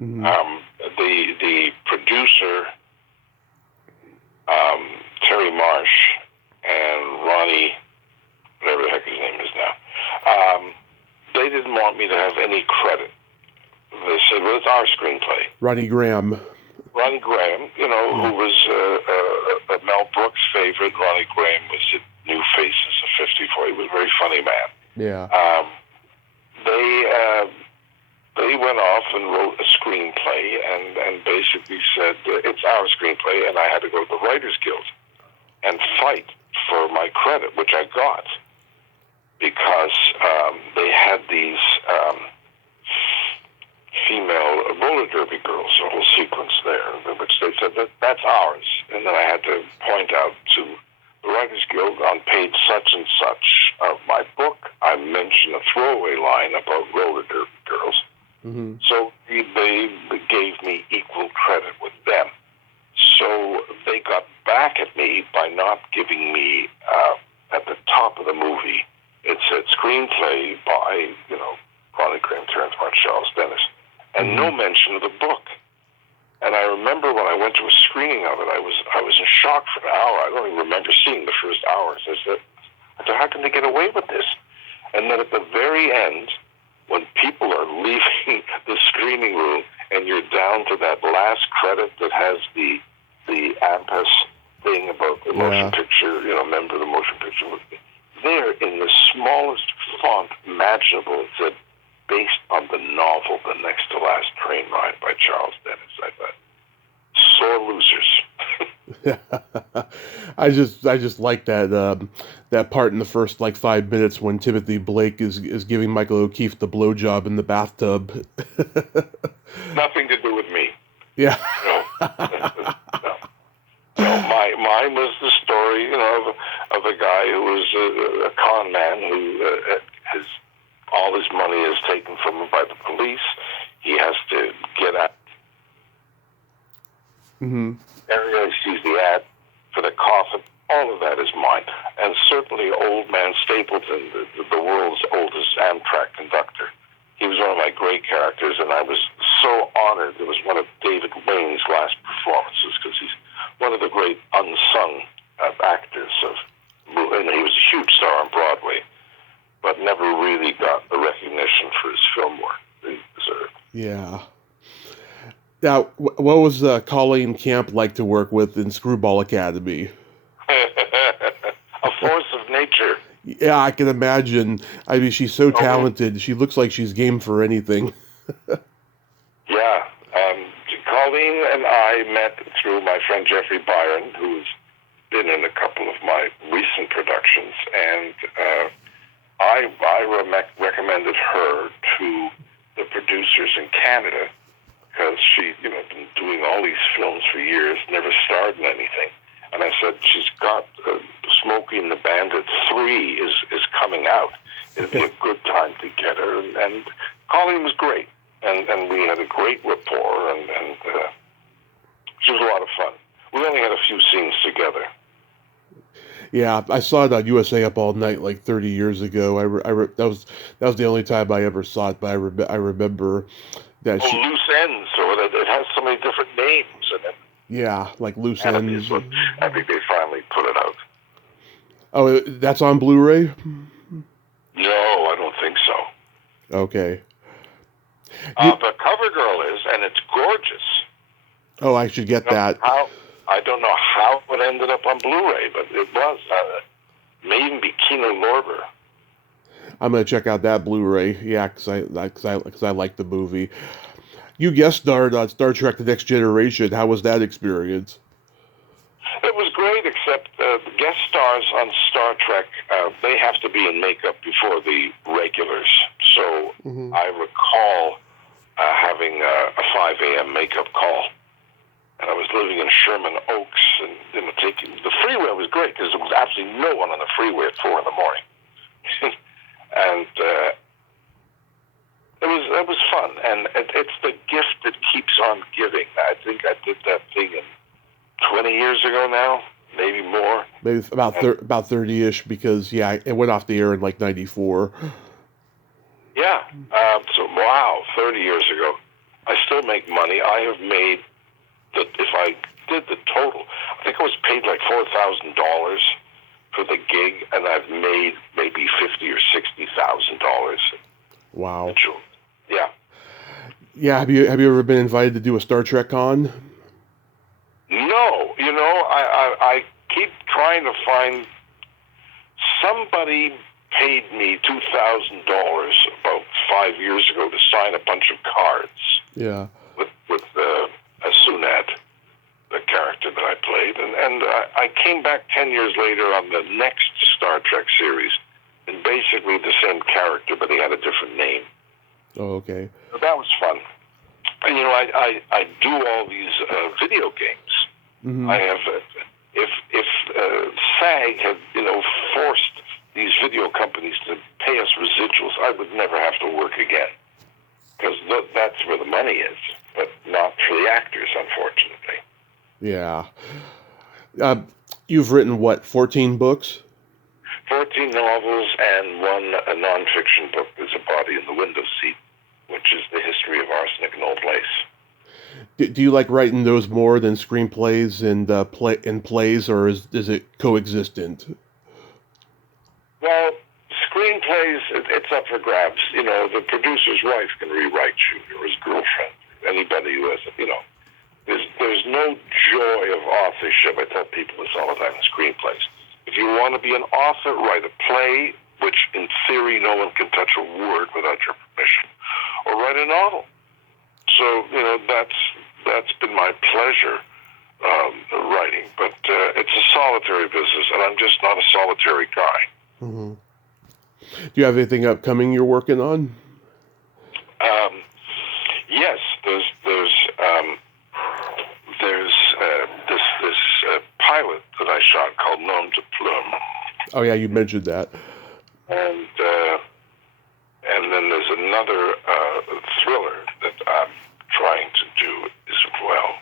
Mm-hmm. The producer, Terry Marsh, and Ronnie, whatever the heck his name is now, they didn't want me to have any credit. They said, well, it's our screenplay. Ronnie Graham, who was a Mel Brooks favorite. Ronnie Graham was in New Faces of 54. He was a very funny man. Yeah. They went off and wrote a screenplay and basically said, it's our screenplay, and I had to go to the Writers Guild and fight for my credit, which I got, because they had these female roller derby girls, a whole sequence there, which they said that's ours. And then I had to point out to the Writers Guild on page such and such of my book, I mentioned a throwaway line about roller derby girls. Mm-hmm. So they gave me equal credit with them. So they got back at me by not giving me, at the top of the movie, it said screenplay by, Ronnie Graham, Terrence Martin, Charles Dennis, and no mention of the book. And I remember when I went to a screening of it, I was in shock for an hour. I don't even remember seeing the first hours. I said, how can they get away with this? And then at the very end, when people are leaving the screening room and you're down to that last credit that has the AMPAS thing about the motion picture, member of the motion picture, they're in the smallest font imaginable. It said, based on the novel The Next to Last Train Ride by Charles Dennis. I thought, sore losers. I just like that part in the first like 5 minutes when Timothy Blake is giving Michael O'Keefe the blowjob in the bathtub. Nothing to do with me. Yeah. No. No. No, mine was the story, of a guy who was a con man who has all his money is taken from him by the police. He has to get out. Mm-hmm. Area sees the ad for the coffin. All of that is mine, and certainly Old Man Stapleton, the world's oldest Amtrak conductor. He was one of my great characters, and I was so honored. It was one of David Wayne's last performances because he's one of the great unsung actors and he was a huge star on Broadway, but never really got the recognition for his film work that he deserved. Yeah. Now, what was Colleen Camp like to work with in Screwball Academy? A force of nature. Yeah, I can imagine. I mean, she's so talented. She looks like she's game for anything. Yeah. Colleen and I met through my friend Jeffrey Byron, who's been in a couple of my recent productions, and I recommended her to the producers in Canada because she, been doing all these films for years, never starred in anything. And I said, she's got Smokey and the Bandit 3 is coming out. It'd be a good time to get her. And Colleen was great. And we had a great rapport, and she was a lot of fun. We only had a few scenes together. Yeah, I saw it on USA Up All Night like 30 years ago. That was the only time I ever saw it, but I remember that Loose Ends, or that it has so many different names in it. Yeah, like Loose Ends. I think they finally put it out. Oh, that's on Blu-ray? No, I don't think so. Okay. The Covergirl is, and it's gorgeous. Oh, I should get that. I don't know how it ended up on Blu-ray, but it was. May even be Kino Lorber. I'm gonna check out that Blu-ray. Yeah, because I like the movie. You guest starred on Star Trek: The Next Generation. How was that experience? It was great, except the guest stars on Star Trek, they have to be in makeup before the regulars. So I recall having a 5 a.m. makeup call. And I was living in Sherman Oaks, and taking the freeway was great because there was absolutely no one on the freeway at 4 in the morning, and it was fun. And it's the gift that keeps on giving. I think I did that thing 20 years ago now, maybe more. Maybe about 30-ish, because it went off the air in like '94. Yeah. So wow, 30 years ago. I still make money. I have made. If I did the total, I think I was paid like $4,000 for the gig, and I've made maybe $50,000 or $60,000. Wow. Yeah. Yeah. Have you ever been invited to do a Star Trek con? No. I keep trying to find somebody paid me $2,000 about 5 years ago to sign a bunch of cards. Yeah. With Sunad, the character that I played, and I came back 10 years later on the next Star Trek series, and basically the same character, but he had a different name. Oh, okay. So that was fun. And I do all these video games. Mm-hmm. I have if SAG had forced these video companies to pay us residuals, I would never have to work again, because that's where the money is, but not for the actors, unfortunately. Yeah. You've written, 14 books? 14 novels and one a nonfiction book. There's a body in the window seat, which is the history of arsenic in Old Place. Do you like writing those more than screenplays and plays, or is it coexistent? Well, screenplays, it's up for grabs. The producer's wife can rewrite you, or his girlfriend. Anybody who has, there's no joy of authorship. I tell people this all the time in screenplays. If you want to be an author, write a play, which in theory no one can touch a word without your permission, or write a novel. So, that's been my pleasure, writing. But it's a solitary business, and I'm just not a solitary guy. Mm-hmm. Do you have anything upcoming you're working on? Yes, there's this pilot that I shot called Nom de Plume. Oh yeah, you mentioned that. And then there's another thriller that I'm trying to do as well.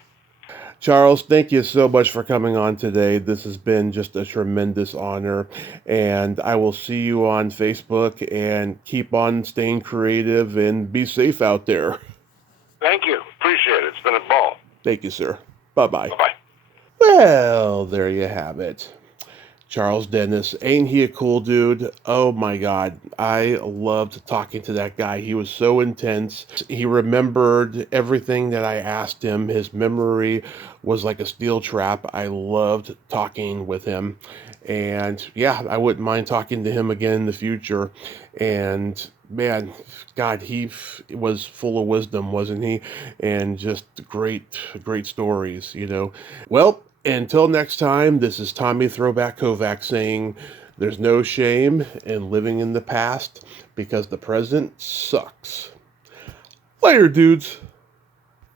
Charles, thank you so much for coming on today. This has been just a tremendous honor, and I will see you on Facebook, and keep on staying creative and be safe out there. Thank you. Appreciate it. It's been a ball. Thank you, sir. Bye-bye. Bye-bye. Well, there you have it. Charles Dennis, ain't he a cool dude? Oh my God, I loved talking to that guy. He was so intense. He remembered everything that I asked him. His memory was like a steel trap. I loved talking with him. And yeah, I wouldn't mind talking to him again in the future. And man, God, he was full of wisdom, wasn't he? And just great, great stories, Well, until next time, this is Tommy Throwback Kovac saying there's no shame in living in the past because the present sucks. Later, dudes.